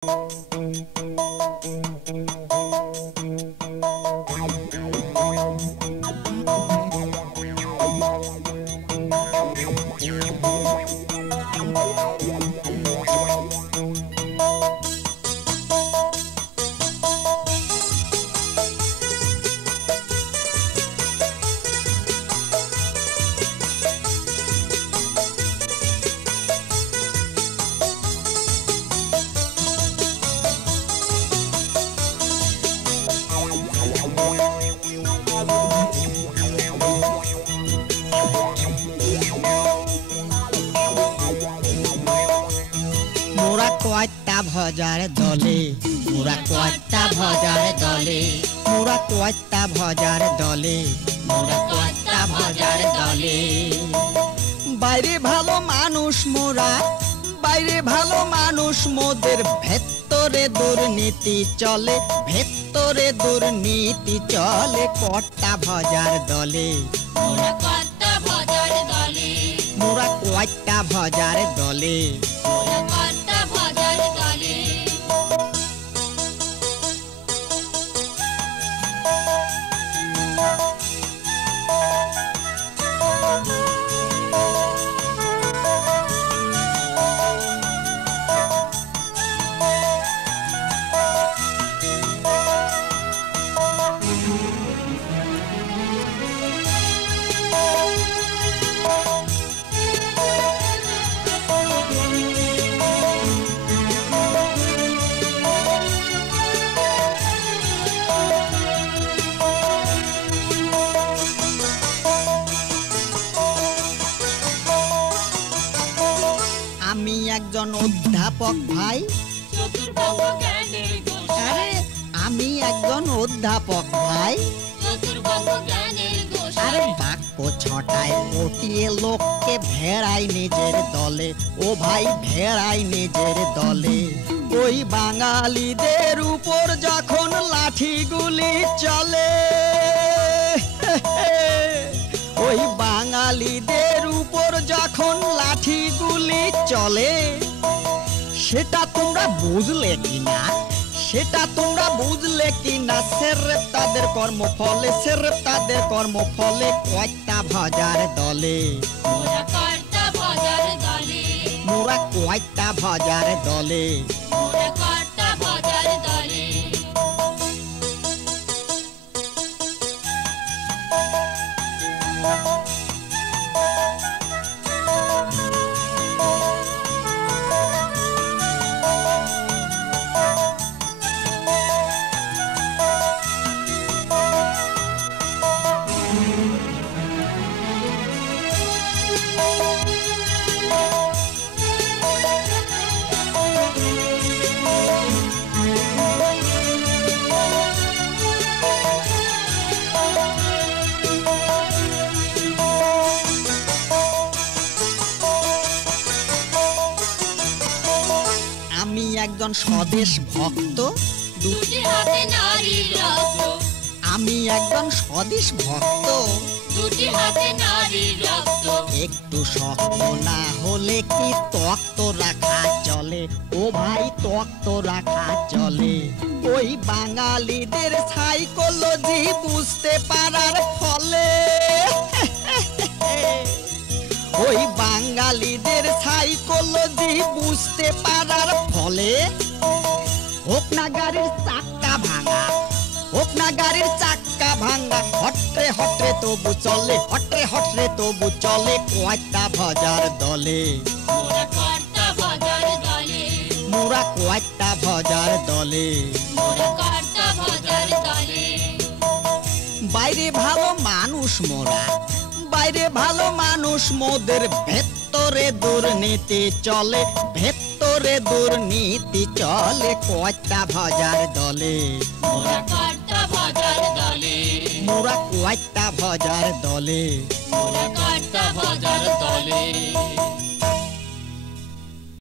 মোরা কয়টা ভজার দলে, মোরা কয়টা ভজার দলে, মোরা কয়টা ভজার দলে, মোরা কয়টা ভজার দলে। বাইরে ভালো মানুষ মোরা, বাইরে ভালো মানুষ, মোদের ভেতরে দুর্নীতি চলে, ভেতরে দুর্নীতি চলে। কয়টা ভজার দলে, মোরা কয়টা ভজার দলে, মোরা কয়টা ভজার দলে, মোরা কয়টা ভজার দলে। আমি একজন অধ্যাপক ভাই, চতুর্বঙ্গ জ্ঞানের গোসাই, আরে আমি একজন অধ্যাপক ভাই, চতুর্বঙ্গ জ্ঞানের গোসাই। আরে বাক্য ছটায় পটিয়ে লোককে ভেড়াই নিজের দলে, ও ভাই ভেড়াই নিজের দলে। ওই বাঙালিদের উপর যখন লাঠিগুলি চলে, ওই বাঙালিদের উপর যখন লাঠিগুলি চলে, সেটা তোমরা বুঝলে কিনা, সেটা তোমরা বুঝলে কিনা? সেরেপ তাদের কর্মফলে, সেরেপ তাদের কর্মফলে। কয়টা ভজার দলে, মোরা কয়টা ভজার দলে, মোরা কয়টা ভজার দলে, মোরা কয়টা ভজার দলে। আমি একজন স্বদেশ ভক্ত, দুটি হাতে নারীর রক্ত, আমি একজন স্বদেশ ভক্ত। দুটি হাতে নারীর রক্ত। একটু শক্ত না হলে কি তক্ত রাখা চলে, ও ভাই তক্ত রাখা চলে। ওই বাঙালিদের সাইকোলজি বুঝতে পারার ফলে, ওই বাঙালিদের সাইকোলজি বুঝতে পারার ফলে, হোক না গাড়ির চাক্কা ভাঙা, হোক না গাড়ির চাক্কা ভাঙা, হটরে হটরে তবু চলে, হটরে হটরে তবু চলে। কয়টা ভজার দলে, মোরা কয়টা ভজার দলে, মোরা কয়টা ভজার দলে। মোরা কয়টা ভজার দলে। বাইরে ভালো মানুষ মোরা, বাইরে ভালো মানুষ, মোদের ভেতরে দুর্নীতি চলে, ভেতরে দুর্নীতি চলে। কয়টা ভজার দলে, মোরা কয়টা ভজার দলে, মোরা কয়টা ভজার দলে, মোরা কয়টা ভজার দলে।